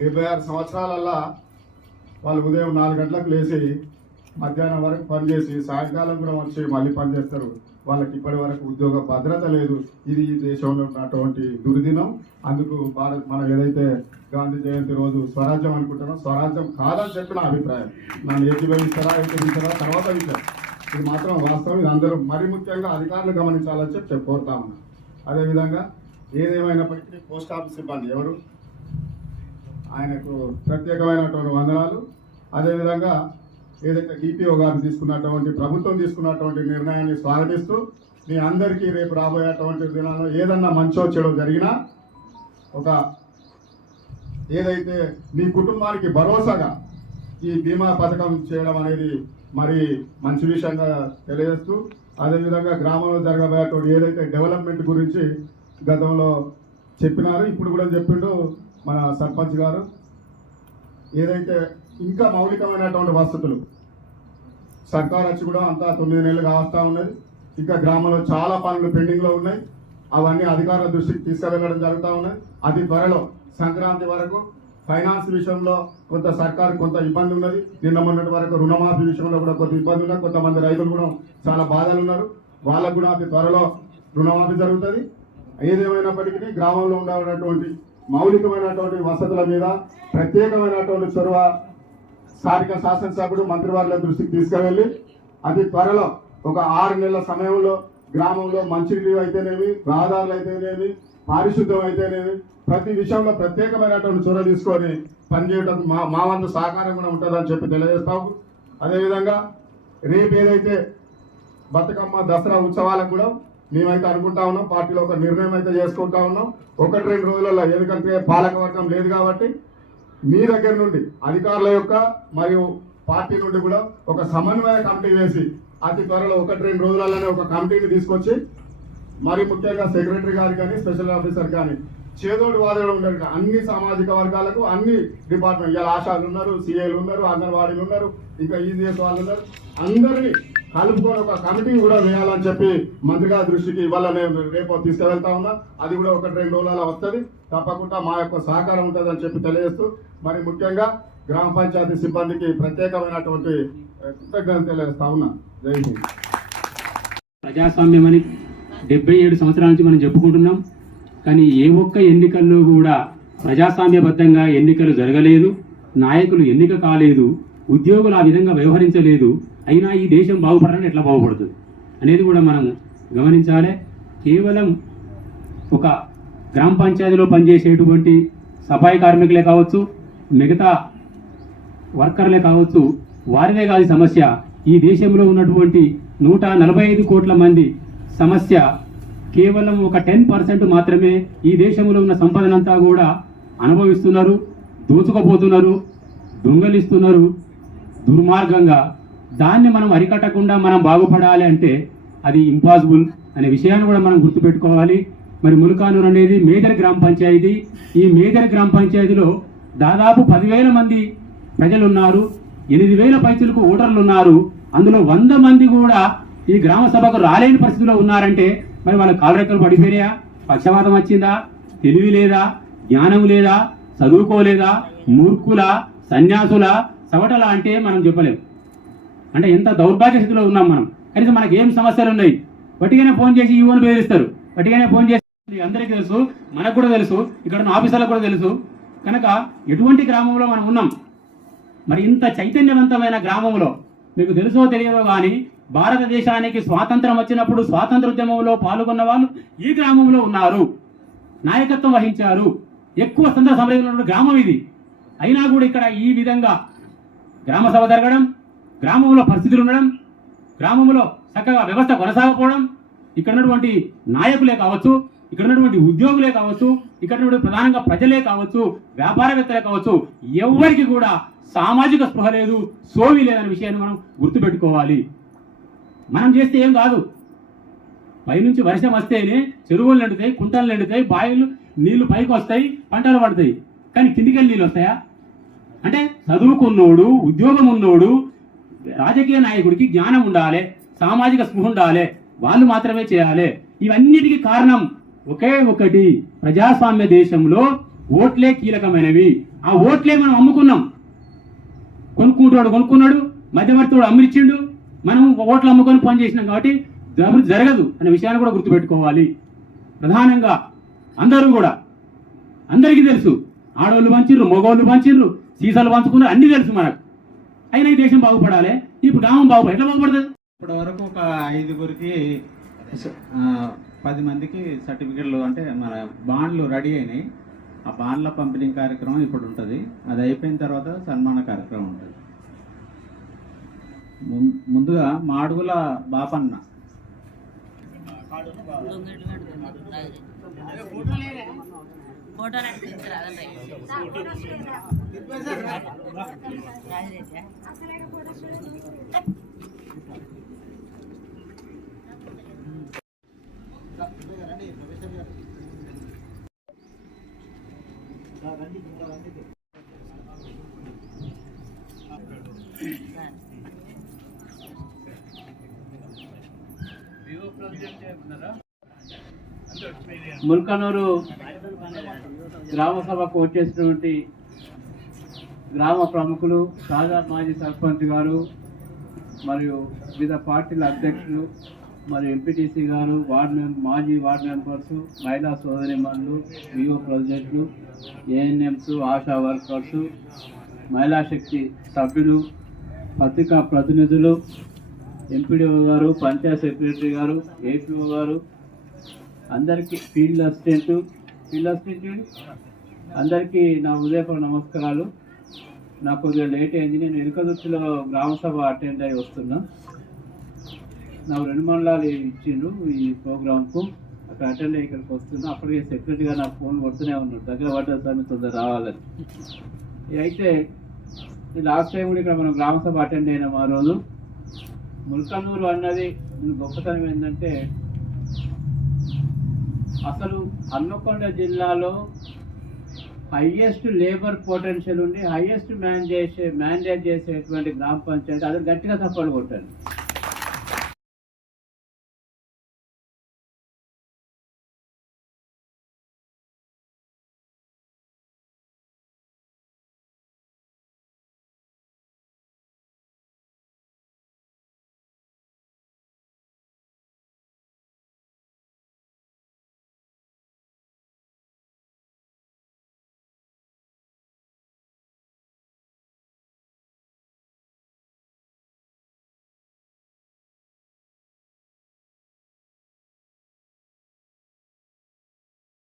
డెబ్బై ఆరు సంవత్సరాలల్లా వాళ్ళు ఉదయం నాలుగు గంటలకు లేచి మధ్యాహ్నం వరకు పనిచేసి సాయంకాలం కూడా వచ్చి మళ్ళీ పనిచేస్తారు వాళ్ళకి ఇప్పటి వరకు ఉద్యోగ భద్రత లేదు. ఇది ఈ దేశంలో ఉన్నటువంటి దుర్దినం. అందుకు భారత్ మనం ఏదైతే గాంధీ జయంతి రోజు స్వరాజ్యం అనుకుంటున్నాం స్వరాజ్యం కాదని చెప్పి నా అభిప్రాయం. నన్ను ఏకీభవిస్తారా ఏకీభవిస్తారా తర్వాత విషయం. ఇది మాత్రం వాస్తవం. ఇది అందరూ మరి ముఖ్యంగా అధికారులు గమనించాలని చెప్పి కోరుతా ఉన్నాను అదేవిధంగా ఏదేమైనప్పటికీ పోస్ట్ ఆఫీస్ ఇబ్బంది ఎవరు? ఆయనకు ప్రత్యేకమైనటువంటి వందనాలు. అదేవిధంగా ఏదైతే డిపిఓ గారు తీసుకున్నటువంటి ప్రభుత్వం తీసుకున్నటువంటి నిర్ణయాన్ని స్వాగతిస్తూ మీ అందరికీ రేపు రాబోయేటువంటి దినాల్లో ఏదన్నా మంచో చెడో జరిగినా ఒక ఏదైతే మీ కుటుంబానికి భరోసాగా ఈ బీమా పథకం చేయడం అనేది మరి మంచి విషయంగా తెలియజేస్తూ అదేవిధంగా గ్రామంలో జరగబోయేటువంటి ఏదైతే డెవలప్మెంట్ గురించి గతంలో చెప్పినారు ఇప్పుడు కూడా చెప్పిండు మన సర్పంచ్ గారు ఏదైతే ఇంకా మౌలికమైనటువంటి వసతులు సర్కార్ వచ్చి కూడా అంతా తొమ్మిది నెలలు కావస్తూ ఉన్నది. ఇంకా గ్రామంలో చాలా పనులు పెండింగ్లో ఉన్నాయి. అవన్నీ అధికారుల దృష్టికి తీసుకువెళ్ళడం జరుగుతూ ఉన్నది. అతి త్వరలో సంక్రాంతి వరకు ఫైనాన్స్ విషయంలో కొంత సర్కార్ కొంత ఇబ్బంది ఉన్నది. నిన్న మొన్నటి వరకు రుణమాఫీ విషయంలో కూడా కొంత ఇబ్బంది ఉన్నది. కొంతమంది రైతులు కూడా చాలా బాధలు ఉన్నారు. వాళ్ళకు కూడా అతి త్వరలో రుణమాఫీ జరుగుతుంది. ఏదేమైనప్పటికీ గ్రామంలో ఉండేటువంటి మౌలికమైనటువంటి వసతుల మీద ప్రత్యేకమైనటువంటి చొరవ స్థానిక శాసనసభ్యుడు మంత్రివర్ల దృష్టికి తీసుకువెళ్ళి అతి త్వరలో ఒక ఆరు నెలల సమయంలో గ్రామంలో మంచినీళ్ళు అయితేనేమి రహదారులు అయితేనేమి పారిశుద్ధ్యం అయితేనేమి ప్రతి విషయంలో ప్రత్యేకమైనటువంటి చొరవ తీసుకొని పనిచేయడం మా మా వంతు సహకారం కూడా ఉంటుందని చెప్పి తెలియజేస్తాము అదేవిధంగా రేపు ఏదైతే బతుకమ్మ దసరా ఉత్సవాలకు కూడా మేమైతే అనుకుంటా ఉన్నాం పార్టీలో ఒక నిర్ణయం అయితే చేసుకుంటా ఉన్నాం. ఒకటి రెండు రోజులలో ఎందుకంటే పాలక వర్గం లేదు కాబట్టి మీ దగ్గర నుండి అధికారుల యొక్క మరియు పార్టీ నుండి కూడా ఒక సమన్వయ కమిటీ వేసి అతి త్వరలో ఒకటి రెండు రోజులలోనే ఒక కమిటీని తీసుకొచ్చి మరి ముఖ్యంగా సెక్రటరీ గారు కానీ స్పెషల్ ఆఫీసర్ కానీ చేదోడు వాదోడు ఉండరు అన్ని సామాజిక వర్గాలకు అన్ని డిపార్ట్మెంట్ ఇలా ఆశాలు ఉన్నారు సిఏలు ఉన్నారు అంగన్వాడీలు ఉన్నారు ఇంకా ఈజీఎస్ వాళ్ళు ఉన్నారు. అందరినీ కలుపుకొని ఒక కమిటీ కూడా వేయాలని చెప్పి మంత్రి గారి దృష్టికి ఇవాళ నేను రేపు తీసుకువెళ్తా ఉన్నా. అది కూడా ఒక రెండు రోజుల వస్తుంది. తప్పకుండా మా యొక్క సహకారం ఉంటుందని చెప్పి తెలియజేస్తూ మరి ముఖ్యంగా గ్రామ పంచాయతీ సిబ్బందికి ప్రత్యేకమైనటువంటి ఆ, కృతజ్ఞతలు తెలియజేస్తా ఉన్నా. జై హింద్. ప్రజాస్వామ్యం అని డెబ్బై ఏడు సంవత్సరాల నుంచి మనం చెప్పుకుంటున్నాం. కానీ ఏ ఒక్క ఎన్నికల్లో కూడా ప్రజాస్వామ్యబద్ధంగా ఎన్నికలు జరగలేదు. నాయకులు ఎన్నిక కాలేదు. ఉద్యోగులు ఆ విధంగా వ్యవహరించలేదు. అయినా ఈ దేశం బాగుపడాలని ఎట్లా బాగుపడుతుంది? అనేది కూడా మనం గమనించాలి. కేవలం ఒక గ్రామ పంచాయతీలో పనిచేసేటువంటి సఫాయి కార్మికులే కావచ్చు మిగతా వర్కర్లే కావచ్చు వారిదే కాదు సమస్య. ఈ దేశంలో ఉన్నటువంటి నూట నలభై ఐదు కోట్ల మంది సమస్య కేవలం ఒక టెన్ పర్సెంట్ మాత్రమే ఈ దేశంలో ఉన్న సంపదనంతా కూడా అనుభవిస్తున్నారు దోచుకపోతున్నారు దొంగలిస్తున్నారు దుర్మార్గంగా. దాన్ని మనం అరికట్టకుండా మనం బాగుపడాలి అంటే అది ఇంపాసిబుల్ అనే విషయాన్ని కూడా మనం గుర్తుపెట్టుకోవాలి. మరి ములుకానూరు అనేది మేజర్ గ్రామ పంచాయతీ. ఈ మేజర్ గ్రామ పంచాయతీలో దాదాపు పదివేల మంది ప్రజలు ఉన్నారు ఎనిమిది వేల పైచులకు ఓటర్లు ఉన్నారు. అందులో వంద మంది కూడా ఈ గ్రామ సభకు రాలేని పరిస్థితిలో ఉన్నారంటే మరి వాళ్ళ కాలరెక్కలు పడిపోయినాయా? పక్షవాతం వచ్చిందా? తెలివి లేదా? జ్ఞానం లేదా? చదువుకోలేదా? మూర్ఖుల? సన్యాసుల? సవటల అంటే మనం చెప్పలేము అంటే ఎంత దౌర్భాగ్య స్థితిలో ఉన్నాం మనం. కనీసం మనకి ఏం సమస్యలు ఉన్నాయి? వట్టిగానే ఫోన్ చేసి ఈవోని బెదిరిస్తారు. వట్టిగానే ఫోన్ చేసి అందరికీ తెలుసు మనకు కూడా తెలుసు ఇక్కడ ఉన్న ఆఫీసర్లకు కూడా తెలుసు. కనుక ఎటువంటి గ్రామంలో మనం ఉన్నాం? మరి ఇంత చైతన్యవంతమైన గ్రామంలో మీకు తెలుసో తెలియదో కానీ భారతదేశానికి స్వాతంత్రం వచ్చినప్పుడు స్వాతంత్ర ఉద్యమంలో పాల్గొన్న వాళ్ళు ఈ గ్రామంలో ఉన్నారు. నాయకత్వం వహించారు. ఎక్కువ సందర్భ సమయంలో గ్రామం ఇది. అయినా కూడా ఇక్కడ ఈ విధంగా గ్రామ సభ జరగడం గ్రామంలో పరిస్థితులు ఉండడం గ్రామంలో చక్కగా వ్యవస్థ కొనసాగకపోవడం ఇక్కడ ఉన్నటువంటి నాయకులే కావచ్చు ఇక్కడ ఉన్నటువంటి ఉద్యోగులే కావచ్చు ఇక్కడ ఉన్నటువంటి ప్రధానంగా ప్రజలే కావచ్చు వ్యాపారవేత్తలే కావచ్చు ఎవరికి కూడా సామాజిక స్పృహ లేదు సోవి లేదనే విషయాన్ని మనం గుర్తుపెట్టుకోవాలి. మనం చేస్తే ఏం కాదు. పైనుంచి వర్షం వస్తేనే చెరువులు నిండుతాయి కుంటలు నిండుతాయి బావిలు నీళ్ళు పైకి వస్తాయి పంటలు పడతాయి. కానీ కిందికెళ్ళి నీళ్ళు వస్తాయా? అంటే చదువుకున్నోడు ఉద్యోగం ఉన్నోడు రాజకీయ నాయకుడికి జ్ఞానం ఉండాలి సామాజిక స్పృహ ఉండాలి వాళ్ళు మాత్రమే చేయాలి. ఇవన్నిటికీ కారణం ఒకే ఒకటి. ప్రజాస్వామ్య దేశంలో ఓట్లే కీలకమైనవి. ఆ ఓట్లే మనం అమ్ముకున్నాం. కొనుక్కుంటాడు కొనుక్కున్నాడు మధ్యవర్తుడు అమ్మిచ్చిండు మనం ఓట్లు అమ్ముకొని పని చేసినాం కాబట్టి అభివృద్ధి జరగదు అనే విషయాన్ని కూడా గుర్తుపెట్టుకోవాలి. ప్రధానంగా అందరూ కూడా అందరికీ తెలుసు. ఆడవాళ్ళు పంచిర్రు మగవాళ్ళు పంచిర్రు సీసాలు పంచుకున్నారు అన్నీ తెలుసు మనకు. అయినా ఈ దేశం బాగుపడాలి? ఇప్పుడు గ్రామం బాగుపడాలి ఎట్లా బాగుపడుతుంది ఇప్పటి వరకు ఒక ఐదుగురికి పది మందికి సర్టిఫికెట్లు అంటే మన బాండ్లు రెడీ అయినాయి. ఆ బాండ్ల పంపిణీ కార్యక్రమం ఇప్పుడు ఉంటుంది. అది అయిపోయిన తర్వాత సన్మాన కార్యక్రమం ఉంటుంది. ముం- ముందుగా మాడుగుల బాపన్న. ఫోటోలు ముల్కనూరు గ్రామ సభకు వచ్చేసినటువంటి గ్రామ ప్రముఖులు తాజా మాజీ సర్పంచ్ గారు మరియు వివిధ పార్టీల అధ్యక్షులు మరియు ఎంపీటీసీ గారు వార్డ్ మెంబర్ మాజీ వార్డ్ మెంబర్స్ మహిళా సోదరిమణులు వివో ప్రెసిడెంట్లు ANMs ASHA workers Mahila Shakti సభ్యులు పత్రికా ప్రతినిధులు ఎంపీడీఓ గారు పంచాయత్ సెక్రటరీ గారు ఏపీఓ గారు అందరికీ ఫీల్డ్ అసిస్టెంట్ ఫీల్డ్ అసిస్టెంట్ అందరికీ నా ఉదయపూర్వ నమస్కారాలు. నాకు కొద్దిగా లేట్ అయింది. నేను ఎనకదుర్తిలో గ్రామ సభ అటెండ్ అయి వస్తున్నా. నాకు రెండు మండలాలు ఇచ్చిండ్రు ఈ ప్రోగ్రామ్కు అక్కడ అటెండ్ అయ్యి ఇక్కడికి వస్తున్నా. అప్పటికే సెక్రటరీగా నాకు ఫోన్ కొడుతూనే ఉన్నాడు దగ్గర పడ్డ సార్ తొందర రావాలని. అయితే లాస్ట్ టైం కూడా ఇక్కడ మనం గ్రామ సభ అటెండ్ అయినాం ఆ రోజు. ముల్కనూరు అన్నది గొప్పతనం ఏంటంటే అసలు హన్మకొండ జిల్లాలో హైయెస్ట్ లేబర్ పొటెన్షియల్ ఉండి హైయెస్ట్ మ్యాన్ చేసే మ్యాండేట్ చేసేటువంటి గ్రామ పంచాయతీ అది గట్టిగా తప్పలు కొట్టండి.